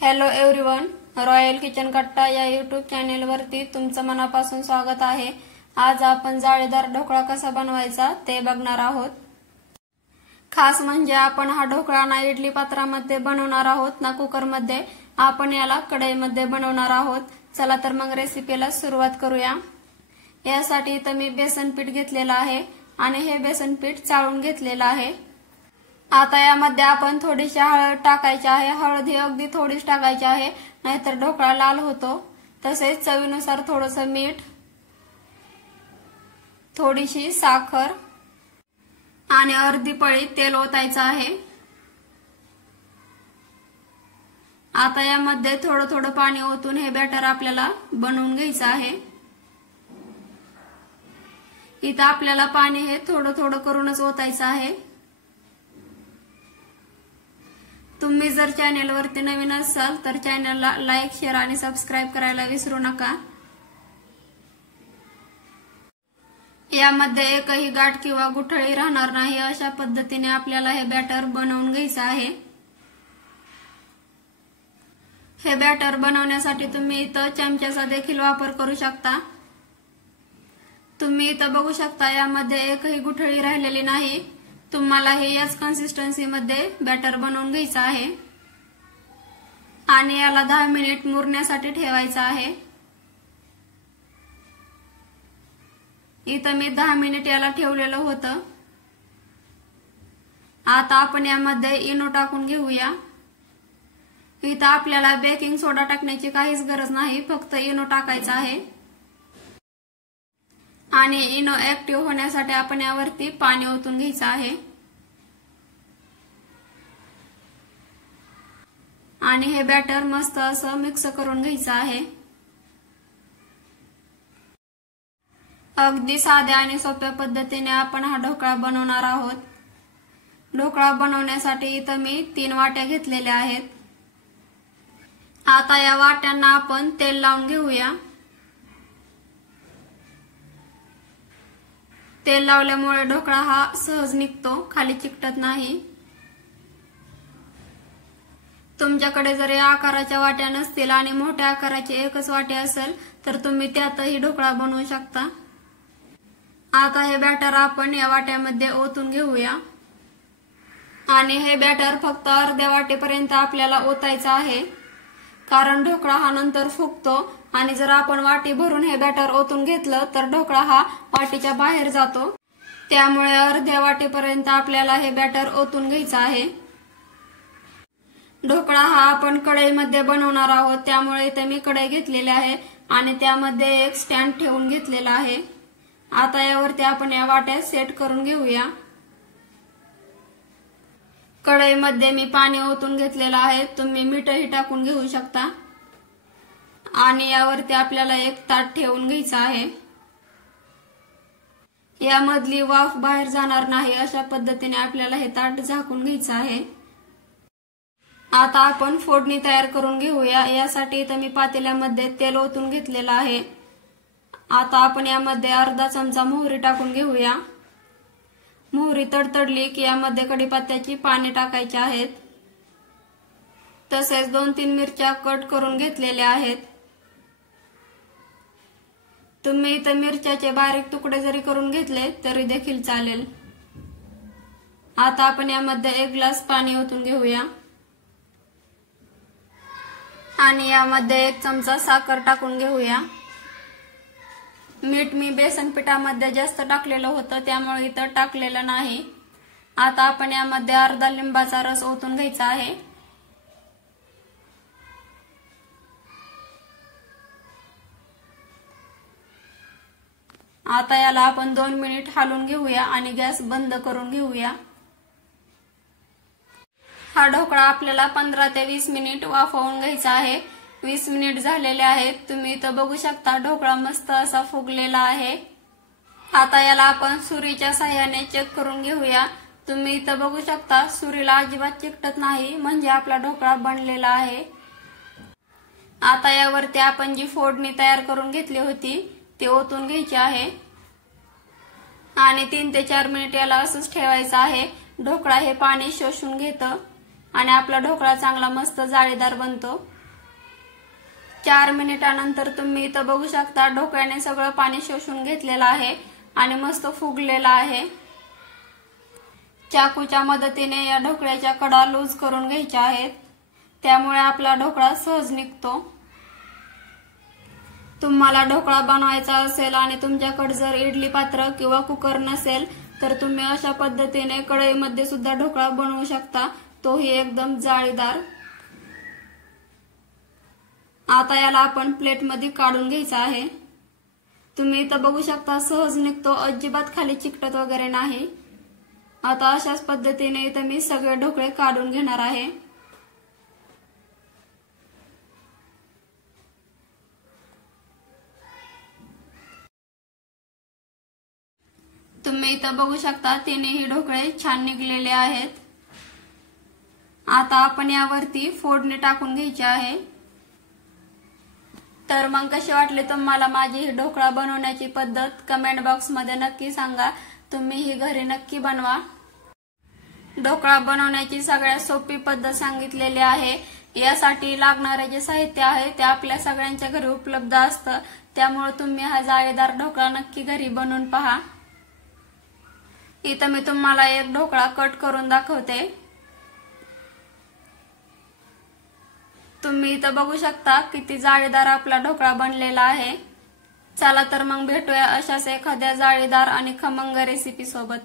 Hello everyone, royal kitchen कट्टा या YouTube चॅनेलवरती तुमचं मनापासून स्वागत आहे। आज आपण जाळीदार ढोकळा कसा बनवायचा ते बघणार आहोत। खास म्हणजे आपण हा ढोकळा ना इडली पात्रामध्ये बनवणार आहोत ना कुकरमध्ये, आपण याला कढईमध्ये बनवणार आहोत। चला तर मग रेसिपीला सुरुवात करूया। यासाठी इथं मी बेसन पीठ घेतलेलं आहे आणि हे बेसन पीठ चाळून घेतलेलं आहे। आता यामध्ये आपण थोडीशी हळद टाकायची आहे। हळद ही अगदी थोडीच टाकायची आहे, नाहीतर ढोकळा लाल होतो। तसेच चवीनुसार थोडंसं मीठ, थोडीशी साखर आणि अर्धी पळी तेल ओतायचं आहे। आता यामध्ये थोडं थोडं पाणी ओतून हे बॅटर आपल्याला बनवून घ्यायचं आहे। इथं आपल्याला पाणी हे थोडं थोडं करूनच ओतायचं आहे। तुम्ही जर चॅनेलवरती नवीन असाल तर चॅनेलला लाईक, शेअर आणि सबस्क्राइब करायला विसरू नका। यामध्ये एकही गाठ किंवा गुठळी राहणार नाही, अशा पद्धतीने आपल्याला हे बॅटर बनवून घ्यायचं आहे। हे बॅटर बनवण्यासाठी तुम्ही इथं चमच्याचा देखील वापर करू शकता। तुम्ही इथं बघू शकता यामध्ये एकही गुठळी राहिलेली नाही। तुम्हाला हे याच कन्सिस्टन्सी मध्ये बॅटर बनवून घ्यायचं आहे आणि याला 10 मिनिट मुरण्यासाठी ठेवायचं आहे। इथं मी 10 मिनिट याला ठेवलेलं होतं। आता आपण यामध्ये इनो टाकून घेऊया। इथं आपल्याला बेकिंग सोडा टाकण्याची काहीच गरज नाही, फक्त इनो टाकायचा आहे आणि इनो ऍक्टिव्ह होण्यासाठी आपण यावरती पाणी ओतून घ्यायचं आहे आणि हे बॅटर मस्त असं मिक्स करून घ्यायचं आहे। अगदी साध्या आणि सोप्या पद्धतीने आपण हा ढोकळा बनवणार आहोत। ढोकळा बनवण्यासाठी इथं मी 3 वाट्या घेतलेल्या आहेत। आता या वाट्यांना आपण तेल लावून घेऊया। तेल लावल्यामुळे ढोकळा हा सहज निघतो, खाली चिकटत नाही। तुमच्याकडे जर या आकाराच्या वाट्या नसतील आणि मोठ्या आकाराची एकच वाटी असेल तर तुम्ही त्यातही ढोकळा बनवू शकता। आता हे बॅटर आपण या वाट्यामध्ये ओतून घेऊया आणि हे बॅटर फक्त अर्ध्या वाटीपर्यंत आपल्याला ओतायचं आहे, कारण ढोकळा हा नंतर फुगतो आणि जर आपण वाटी भरून हे बॅटर ओतून घेतलं तर ढोकळा हा वाटीच्या बाहेर जातो। त्यामुळे अर्ध्या वाटीपर्यंत आपल्याला हे बॅटर ओतून घ्यायचं आहे। ढोकळा हा आपण कढईमध्ये बनवणार आहोत, त्यामुळे इथे मी कढई घेतलेली आहे आणि त्यामध्ये एक स्टँड ठेवून घेतलेला आहे। आता यावरती आपण या वाट्या सेट करून घेऊया। कढईमध्ये मी पाणी ओतून घेतलेलं आहे, तुम्ही मीठही टाकून घेऊ शकता आणि यावरती आपल्याला एक ताट ठेवून घ्यायचं आहे। यामधली वाफ बाहेर जाणार नाही, अशा पद्धतीने आपल्याला हे ताट झाकून घ्यायचं आहे। आता आपण फोडणी तयार करून घेऊया। यासाठी इथं मी पातेल्यामध्ये तेल ओतून घेतलेलं आहे। आता आपण यामध्ये अर्धा चमचा मोहरी टाकून घेऊया। मोहरी तडतडली की यामध्ये कढीपत्त्याची पाने टाकायची आहेत। तसेच 2-3 मिरच्या कट करून घेतलेल्या आहेत। तुम्ही इथं मिरच्याचे बारीक तुकडे जरी करून घेतले तरी देखील चालेल। आता आपण यामध्ये 1 ग्लास पाणी ओतून घेऊया आणि यामध्ये 1 चमचा साखर टाकून घेऊया। मीठ मी बेसन पिठामध्ये जास्त टाकलेलं होतं, त्यामुळे इथं टाकलेलं नाही। आता आपण यामध्ये अर्धा लिंबाचा रस ओतून घ्यायचा आहे। आता याला आपण 2 मिनिट हलवून घेऊया आणि गॅस बंद करून घेऊया। हा ढोकळा आपल्याला 15 ते 20 मिनिट वाफवून घ्यायचा आहे। 20 मिनिट झालेले आहेत। तुम्ही इथं बघू शकता ढोकळा मस्त असा फुगलेला आहे। आता याला आपण सुरीच्या साहाय्याने चेक करून घेऊया। तुम्ही इथं बघू शकता सुरीला अजिबात चिकटत नाही, म्हणजे आपला ढोकळा बनलेला आहे। आता यावरती आपण जी फोडणी तयार करून घेतली होती ती ओतून घ्यायची आहे आणि 3 ते 4 मिनिट याला असंच ठेवायचं आहे। ढोकळा हे पाणी शोषून घेतं आणि आपला ढोकळा चांगला मस्त जाळीदार बनतो। 4 मिनिटानंतर तुम्ही इथं बघू शकता ढोकळ्याने सगळं पाणी शोषून घेतलेलं आहे आणि मस्त फुगलेला आहे। चाकूच्या मदतीने या ढोकळ्याच्या कडा लूज करून घ्यायच्या आहेत, त्यामुळे आपला ढोकळा सहज निघतो। तुम्हाला ढोकळा बनवायचा असेल आणि तुमच्याकडे जर इडली पात्र किंवा कुकर नसेल तर तुम्ही अशा पद्धतीने कढईमध्ये सुद्धा ढोकळा बनवू शकता, तोही एकदम जाळीदार। आता याला आपण प्लेटमध्ये काढून घ्यायचा आहे। तुम्ही इथं बघू शकता सहज निघतो, अजिबात खाली चिकटत वगैरे नाही। आता अशाच पद्धतीने इथं मी सगळे ढोकळे काढून घेणार आहे। तुम्ही इथं बघू शकता तिन्ही ढोकळे छान निघलेले आहेत। आता आपण यावरती फोडणी टाकून घ्यायची आहे। तर मग कशी वाटली तुम्हाला माझी ही ढोकळा बनवण्याची पद्धत कमेंट बॉक्स मध्ये नक्की सांगा। तुम्ही ही घरी नक्की बनवा। ढोकळा बनवण्याची सगळ्यात सोपी पद्धत सांगितलेली आहे। यासाठी लागणारे जे साहित्य आहे ते आपल्या सगळ्यांच्या घरी उपलब्ध असतं, त्यामुळे तुम्ही हा जाळीदार ढोकळा नक्की घरी बनवून पहा। इथं मी तुम्हाला एक ढोकळा कट करून दाखवते। तुम्ही इथं बघू शकता किती जाळीदार आपला ढोकळा बनलेला आहे। चला तर मग भेटूया अशाच एखाद्या जाळीदार आणि खमंग रेसिपी सोबत।